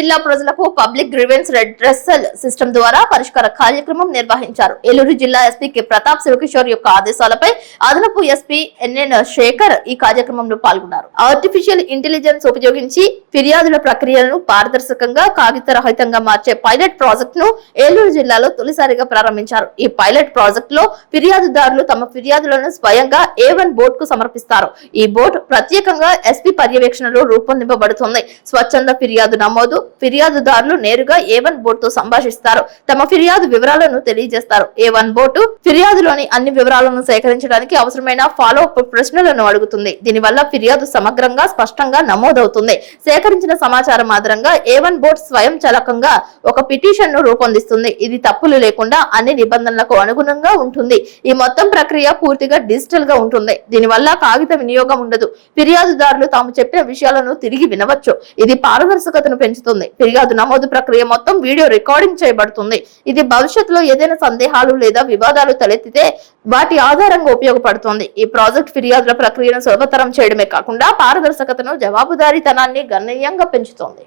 జిల్లా ప్రజలకు public grievance redressal system ద్వారా పరిష్కార కార్యక్రమం నిర్వహించారు. ఏలూరు జిల్లా ఎస్పీ కె ప్రతాప్ శివకిషోర్ యొక్క ఆదేశాలపై అదనపు ఎస్పీ ఎన్ఎన్ శేఖర్ ఈ కార్యక్రమంలో పాల్గొన్నారు. ఆర్టిఫిషియల్ ఇంటెలిజెన్స్ ఉపయోగించి ఫిర్యాదుల ప్రక్రియలను పారదర్శకంగా కాగిత రహితంగా మార్చే పైలట్ ప్రాజెక్ట్ ను ఏలూరు జిల్లాలో తొలిసారిగా ప్రారంభించారు. ఈ పైలట్ ప్రాజెక్ట్ లో ఫిర్యాదుదారులు తమ ఫిర్యాదులను స్వయంగా A1 బోర్డు కు సమర్పిస్తారు. ఈ బోర్డు ప్రత్యేకంగా ఎస్పీ పర్యవేక్షణలో రూపొందింపబడుతుంది. స్వచ్ఛంద ఫిర్యాదు నమోదు, ఫిర్యాదుదారులు నేరుగా A1 బోర్డుతో సంభాషిస్తారు. తమ ఫిర్యాదు వివరాలను తెలియజేస్తారు. A1 బోర్డు ఫిర్యాదులోని అన్ని వివరాలను సేకరించడానికి అవసరమైన ఫాలో అప్ ప్రశ్నలను అడుగుతుంది. దీనివల్ల ఫిర్యాదు సమగ్రంగా స్పష్టంగా నమోదవుతుంది. సేకరించిన సమాచారం ఆధారంగా A1 బోర్డు స్వయం చలకంగా ఒక పిటిషన్ ను రూపొందిస్తుంది. ఇది తప్పులు లేకుండా అన్ని నిబంధనలకు అనుగుణంగా ఉంటుంది. ఈ మొత్తం ప్రక్రియ పూర్తిగా డిజిటల్ గా ఉంటుంది. దీనివల్ల కాగిత వినియోగం ఉండదు. ఫిర్యాదుదారులు తాము చెప్పిన విషయాలను తిరిగి వినవచ్చు. ఇది పారదర్శకతను పెంచుతుంది. ఫిర్యాదు నమోదు ప్రక్రియ మొత్తం వీడియో రికార్డింగ్ చేయబడుతుంది. ఇది భవిష్యత్తులో ఏదైనా సందేహాలు లేదా వివాదాలు తలెత్తితే వాటి ఆధారంగా ఉపయోగపడుతుంది. ఈ ప్రాజెక్ట్ ఫిర్యాదుల ప్రక్రియను సులభతరం చేయడమే కాకుండా పారదర్శకతను, జవాబుదారీతనాన్ని గణనీయంగా పెంచుతోంది.